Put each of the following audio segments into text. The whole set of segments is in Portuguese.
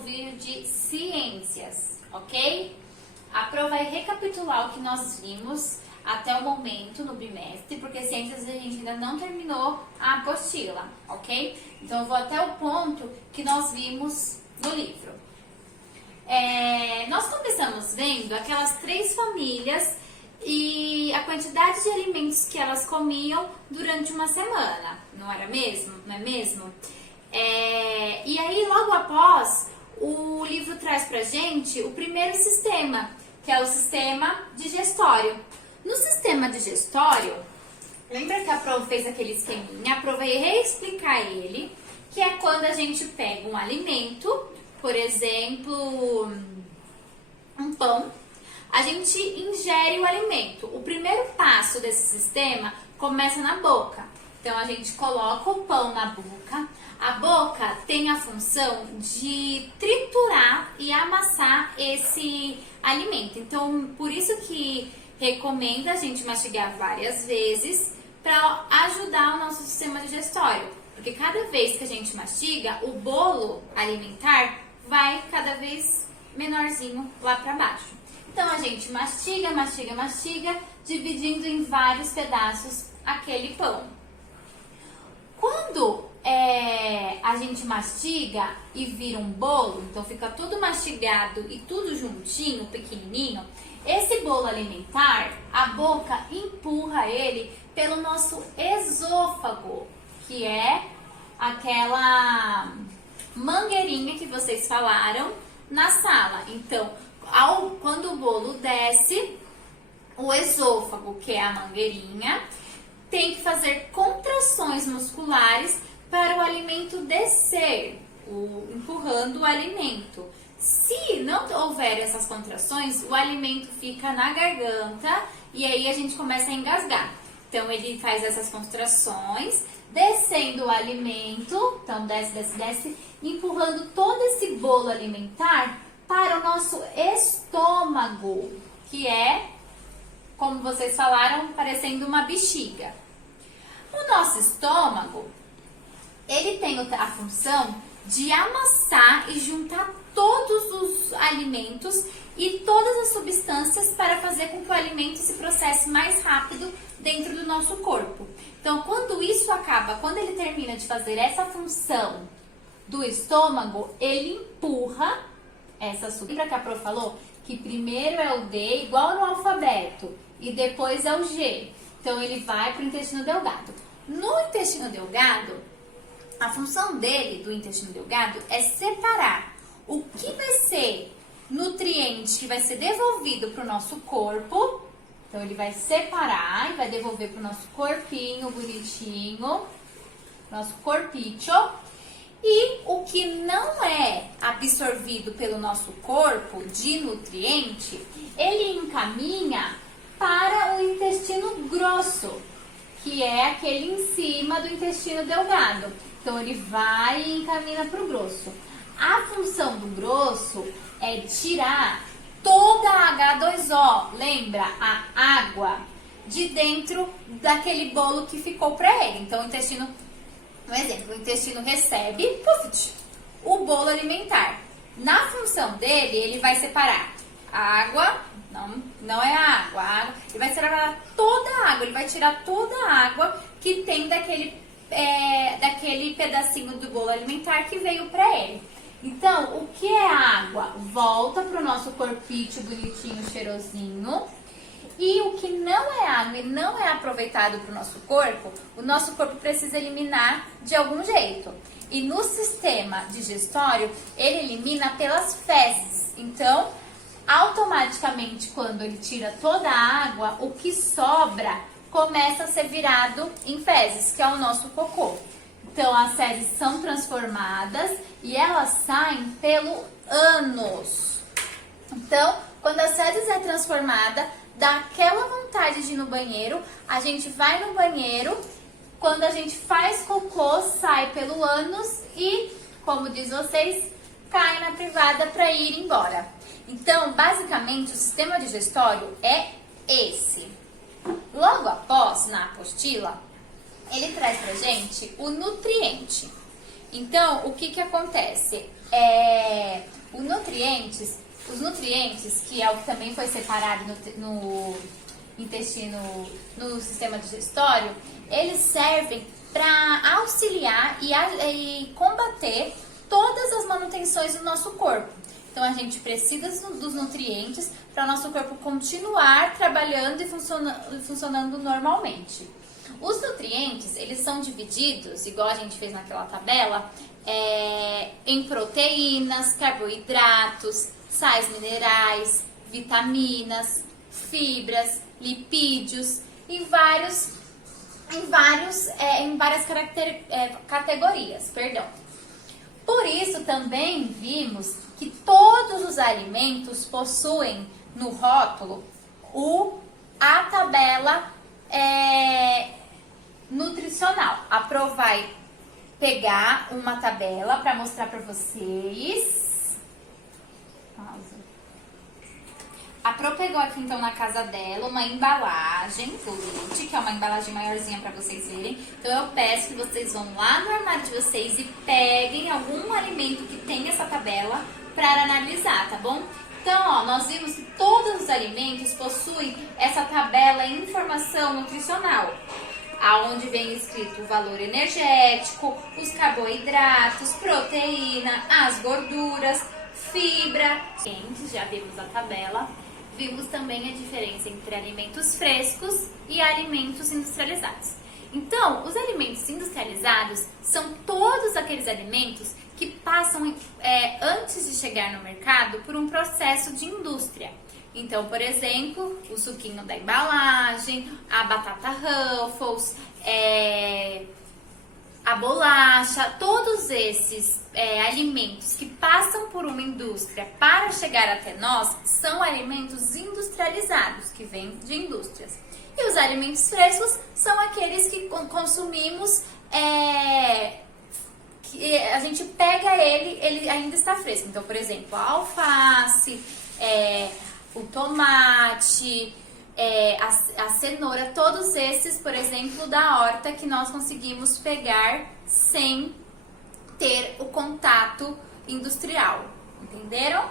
vídeo de ciências, ok? A Pro vai recapitular o que nós vimos até o momento no bimestre, porque ciências a gente ainda não terminou a apostila, ok? Então eu vou até o ponto que nós vimos no livro. Nós começamos vendo aquelas 3 famílias e a quantidade de alimentos que elas comiam durante uma semana, não era mesmo? Não é mesmo? E aí, logo após, o livro traz pra gente o primeiro sistema, que é o sistema digestório. No sistema digestório, lembra que a Pro fez aquele esqueminha? A Pro vai reexplicar ele, que é quando a gente pega um alimento, por exemplo, um pão, a gente ingere o alimento. O primeiro passo desse sistema começa na boca. Então, a gente coloca o pão na boca. A boca tem a função de triturar e amassar esse alimento. Então, por isso que recomenda a gente mastigar várias vezes para ajudar o nosso sistema digestório. Porque cada vez que a gente mastiga, o bolo alimentar vai cada vez menorzinho lá para baixo. Então, a gente mastiga, mastiga, mastiga, dividindo em vários pedaços aquele pão. Quando a gente mastiga e vira um bolo, então fica tudo mastigado e tudo juntinho, pequenininho, esse bolo alimentar, a boca empurra ele pelo nosso esôfago, que é aquela mangueirinha que vocês falaram na sala. Então, quando o bolo desce, o esôfago, que é a mangueirinha, tem que fazer contrações musculares para o alimento descer, empurrando o alimento. Se não houver essas contrações, o alimento fica na garganta e aí a gente começa a engasgar. Então, ele faz essas contrações, descendo o alimento, então desce, desce, desce, empurrando todo esse bolo alimentar para o nosso estômago, que é, como vocês falaram, parecendo uma bexiga. O nosso estômago, ele tem a função de amassar e juntar todos os alimentos e todas as substâncias para fazer com que o alimento se processe mais rápido dentro do nosso corpo. Então, quando isso acaba, quando ele termina de fazer essa função do estômago, ele empurra essa substância. Lembra que a Pro falou que primeiro é o D, igual no alfabeto, e depois é o G. Então, ele vai para o intestino delgado. No intestino delgado, a função dele, do intestino delgado, é separar o que vai ser nutriente que vai ser devolvido para o nosso corpo. Então, ele vai separar e vai devolver para o nosso corpinho bonitinho, nosso corpicho. E o que não é absorvido pelo nosso corpo de nutriente, ele encaminha para o intestino grosso, que é aquele em cima do intestino delgado. Então, ele vai e encaminha para o grosso. A função do grosso é tirar toda a H2O, lembra? A água de dentro daquele bolo que ficou para ele. Então, o intestino, um exemplo, o intestino recebe o bolo alimentar. Na função dele, ele vai separar a água, não é a água, ele vai separar toda a água, ele vai tirar toda a água que tem daquele pedacinho do bolo alimentar que veio para ele. Então, o que é água? Volta para o nosso corpite bonitinho, cheirosinho. E o que não é água e não é aproveitado para o nosso corpo precisa eliminar de algum jeito. E no sistema digestório, ele elimina pelas fezes. Então, automaticamente, quando ele tira toda a água, o que sobra começa a ser virado em fezes, que é o nosso cocô. Então, as fezes são transformadas e elas saem pelo ânus. Então, quando as fezes é transformada, dá aquela vontade de ir no banheiro, a gente vai no banheiro, quando a gente faz cocô, sai pelo ânus e, como diz vocês, cai na privada para ir embora. Então, basicamente, o sistema digestório é esse. Logo após, na apostila, ele traz pra gente o nutriente. Então, o que que acontece? os nutrientes, que é o que também foi separado no intestino, no sistema digestório, eles servem para auxiliar e combater todas as manutenções do nosso corpo. Então a gente precisa dos nutrientes para o nosso corpo continuar trabalhando e funcionando normalmente. Os nutrientes, eles são divididos, igual a gente fez naquela tabela, em proteínas, carboidratos, sais minerais, vitaminas, fibras, lipídios e várias categorias, perdão. Por isso também vimos que todos os alimentos possuem no rótulo a tabela nutricional. A Pro vai pegar uma tabela para mostrar para vocês. Pausa. A Pro pegou aqui então na casa dela uma embalagem do leite, que é uma embalagem maiorzinha para vocês verem. Então eu peço que vocês vão lá no armário de vocês e peguem algum alimento que tem essa tabela para analisar, tá bom? Então, ó, nós vimos que todos os alimentos possuem essa tabela em informação nutricional, aonde vem escrito o valor energético, os carboidratos, proteína, as gorduras, fibra. Já vimos a tabela. Vimos também a diferença entre alimentos frescos e alimentos industrializados. Então, os alimentos industrializados são todos aqueles alimentos que passam, antes de chegar no mercado, por um processo de indústria. Então, por exemplo, o suquinho da embalagem, a batata Ruffles, a bolacha, todos esses alimentos que passam por uma indústria para chegar até nós são alimentos industrializados, que vêm de indústrias. E os alimentos frescos são aqueles que consumimos, que a gente pega ele ainda está fresco. Então, por exemplo, a alface, o tomate, a cenoura, todos esses, por exemplo, da horta que nós conseguimos pegar sem ter o contato industrial, entenderam?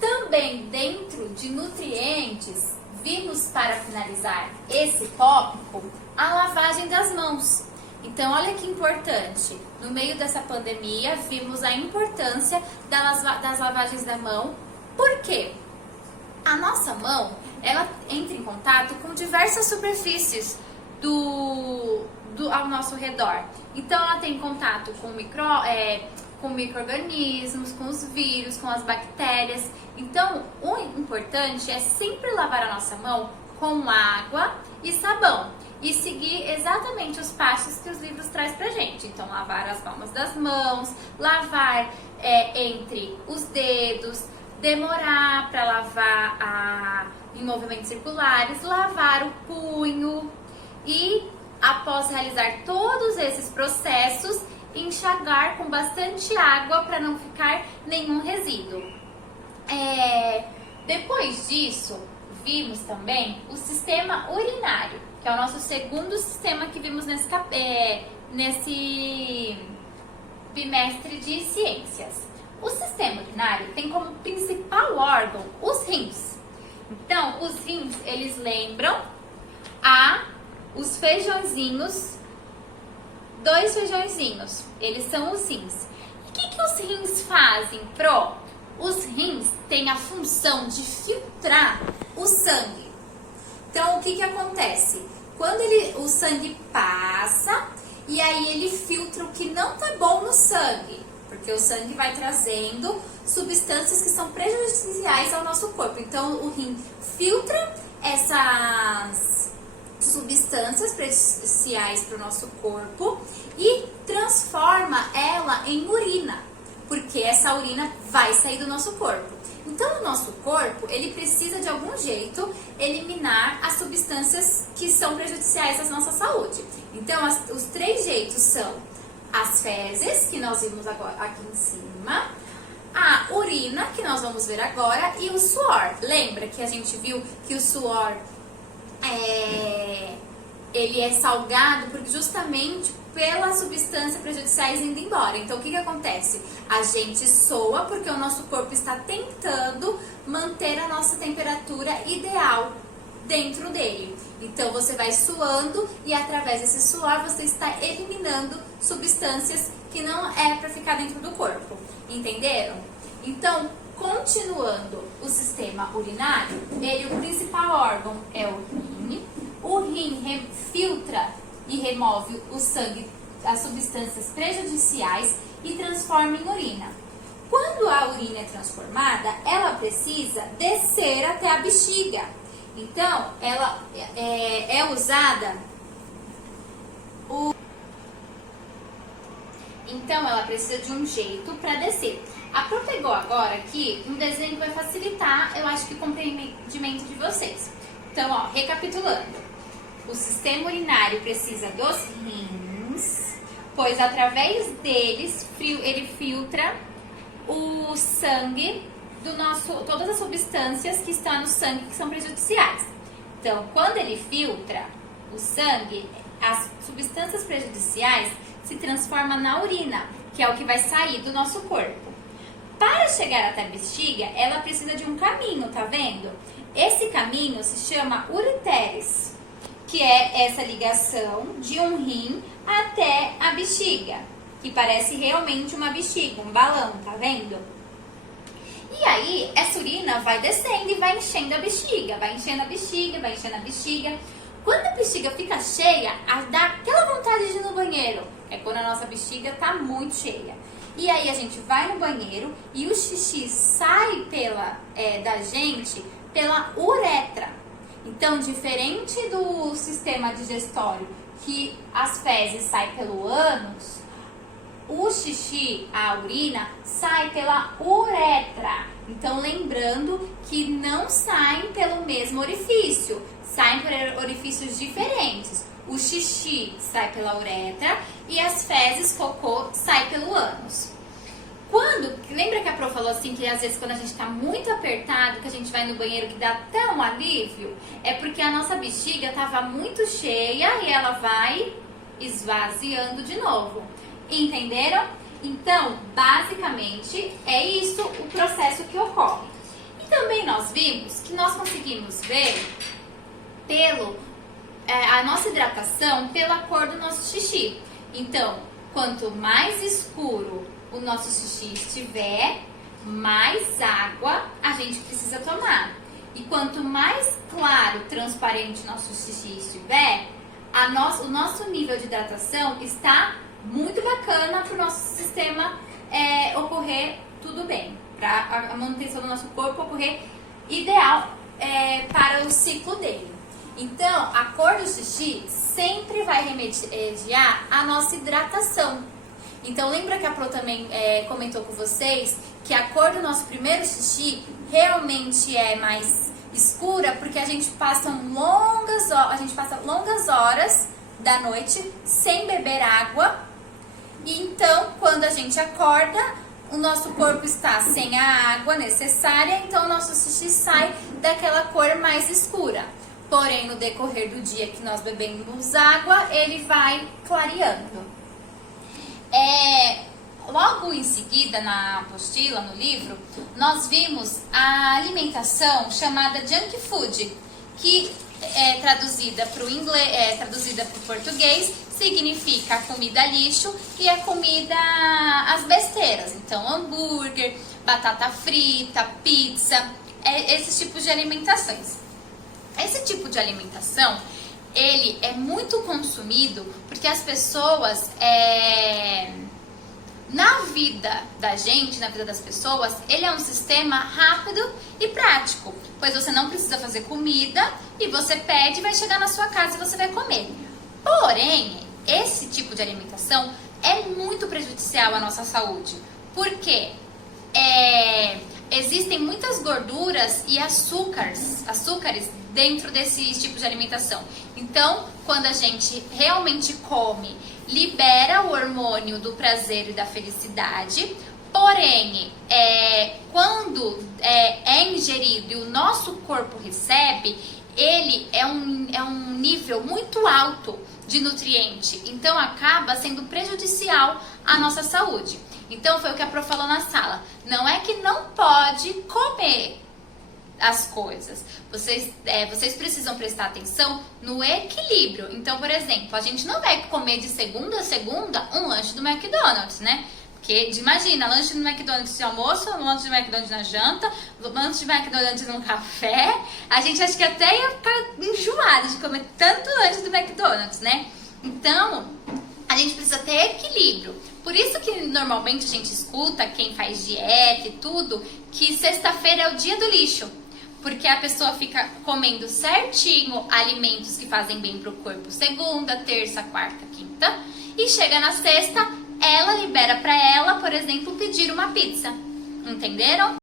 Também dentro de nutrientes, vimos para finalizar esse tópico a lavagem das mãos. Então, olha que importante, no meio dessa pandemia, vimos a importância das lavagens da mão. Por quê? A nossa mão, ela entra em contato com diversas superfícies ao nosso redor. Então, ela tem contato com micro-organismos, com os vírus, com as bactérias. Então, o importante é sempre lavar a nossa mão com água e sabão e seguir exatamente os passos que os livros trazem pra gente. Então, lavar as palmas das mãos, lavar entre os dedos, demorar para lavar em movimentos circulares, lavar o punho e, após realizar todos esses processos, enxaguar com bastante água para não ficar nenhum resíduo. Depois disso, vimos também o sistema urinário, que é o nosso segundo sistema que vimos nesse bimestre de ciências. O sistema urinário tem como principal órgão os rins. Então, os rins, eles lembram os feijõezinhos, 2 feijõezinhos, eles são os rins. O que os rins fazem, Pro? Os rins têm a função de filtrar o sangue. Então, o que acontece? Quando o sangue passa, e aí ele filtra o que não tá bom no sangue, porque o sangue vai trazendo substâncias que são prejudiciais ao nosso corpo. Então, o rim filtra essas substâncias prejudiciais para o nosso corpo e transforma ela em urina, porque essa urina vai sair do nosso corpo. Então, o nosso corpo, ele precisa de algum jeito eliminar as substâncias que são prejudiciais à nossa saúde. Então, os 3 jeitos são as fezes, que nós vimos agora aqui em cima, a urina, que nós vamos ver agora, e o suor. Lembra que a gente viu que o suor ele é salgado porque justamente pela substância prejudiciais indo embora. Então, o que acontece? A gente soa porque o nosso corpo está tentando manter a nossa temperatura ideal dentro dele. Então, você vai suando e através desse suor você está eliminando substâncias que não é para ficar dentro do corpo. Entenderam? Então, continuando o sistema urinário, o principal órgão é o rim. O rim filtra e remove o sangue, as substâncias prejudiciais e transforma em urina. Quando a urina é transformada, ela precisa descer até a bexiga. Então, ela é usada Então, ela precisa de um jeito para descer. A Pro pegou agora aqui um desenho que vai facilitar, eu acho que o compreendimento de vocês. Então, ó, recapitulando. O sistema urinário precisa dos rins, pois através deles ele filtra o sangue todas as substâncias que estão no sangue que são prejudiciais. Então, quando ele filtra o sangue, as substâncias prejudiciais se transformam na urina, que é o que vai sair do nosso corpo. Para chegar até a bexiga, ela precisa de um caminho, tá vendo? Esse caminho se chama ureteres, que é essa ligação de um rim até a bexiga, que parece realmente uma bexiga, um balão, tá vendo? E aí, essa urina vai descendo e vai enchendo a bexiga, vai enchendo a bexiga, vai enchendo a bexiga. Quando a bexiga fica cheia, dá aquela vontade de ir no banheiro, é quando a nossa bexiga tá muito cheia. E aí a gente vai no banheiro e o xixi sai da gente pela uretra. Então, diferente do sistema digestório, que as fezes saem pelo ânus, o xixi, a urina, sai pela uretra. Então, lembrando que não saem pelo mesmo orifício, saem por orifícios diferentes. O xixi sai pela uretra e as fezes, cocô, sai pelo ânus. Lembra que a Pro falou assim que às vezes quando a gente tá muito apertado, que a gente vai no banheiro que dá até um alívio? É porque a nossa bexiga tava muito cheia e ela vai esvaziando de novo. Entenderam? Então, basicamente, é isso o processo que ocorre. E também nós vimos que nós conseguimos ver a nossa hidratação pela cor do nosso xixi. Então, quanto mais escuro o nosso xixi estiver, mais água a gente precisa tomar. E quanto mais claro, transparente nosso xixi estiver, o nosso nível de hidratação está muito bacana para o nosso sistema ocorrer tudo bem, para a manutenção do nosso corpo ocorrer ideal para o ciclo dele. Então, a cor do xixi sempre vai remediar a nossa hidratação. Então, lembra que a Pro também comentou com vocês que a cor do nosso primeiro xixi realmente é mais escura porque a gente passa longas horas da noite sem beber água. E então, quando a gente acorda, o nosso corpo está sem a água necessária, então o nosso xixi sai daquela cor mais escura. Porém, no decorrer do dia que nós bebemos água, ele vai clareando. Logo em seguida, na apostila, no livro, nós vimos a alimentação chamada junk food, que é traduzida para o inglês, traduzida para o português, significa comida lixo e é comida as besteiras. Então, hambúrguer, batata frita, pizza, esses tipos de alimentações. Esse tipo de alimentação, ele é muito consumido porque as pessoas, na vida da gente, na vida das pessoas, ele é um sistema rápido e prático, pois você não precisa fazer comida e você pede, vai chegar na sua casa e você vai comer. Porém, esse tipo de alimentação é muito prejudicial à nossa saúde, porque existem muitas gorduras e açúcares dentro desse tipo de alimentação. Então, quando a gente realmente come, libera o hormônio do prazer e da felicidade, porém, quando é ingerido e o nosso corpo recebe, ele é um nível muito alto de nutriente, então acaba sendo prejudicial à nossa saúde. Então foi o que a Pro falou na sala, não é que não pode comer as coisas, vocês precisam prestar atenção no equilíbrio. Então, por exemplo, a gente não vai comer de segunda a segunda um lanche do McDonald's, né? Porque, imagina, lanche do McDonald's de almoço, lanche do McDonald's na janta, lanche do McDonald's no café. A gente acha que até ia ficar enjoada de comer tanto lanche do McDonald's, né? Então, a gente precisa ter equilíbrio. Por isso que normalmente a gente escuta quem faz dieta e tudo, que sexta-feira é o dia do lixo. Porque a pessoa fica comendo certinho alimentos que fazem bem pro corpo segunda, terça, quarta, quinta. E chega na sexta, ela libera pra ela, por exemplo, pedir uma pizza. Entenderam?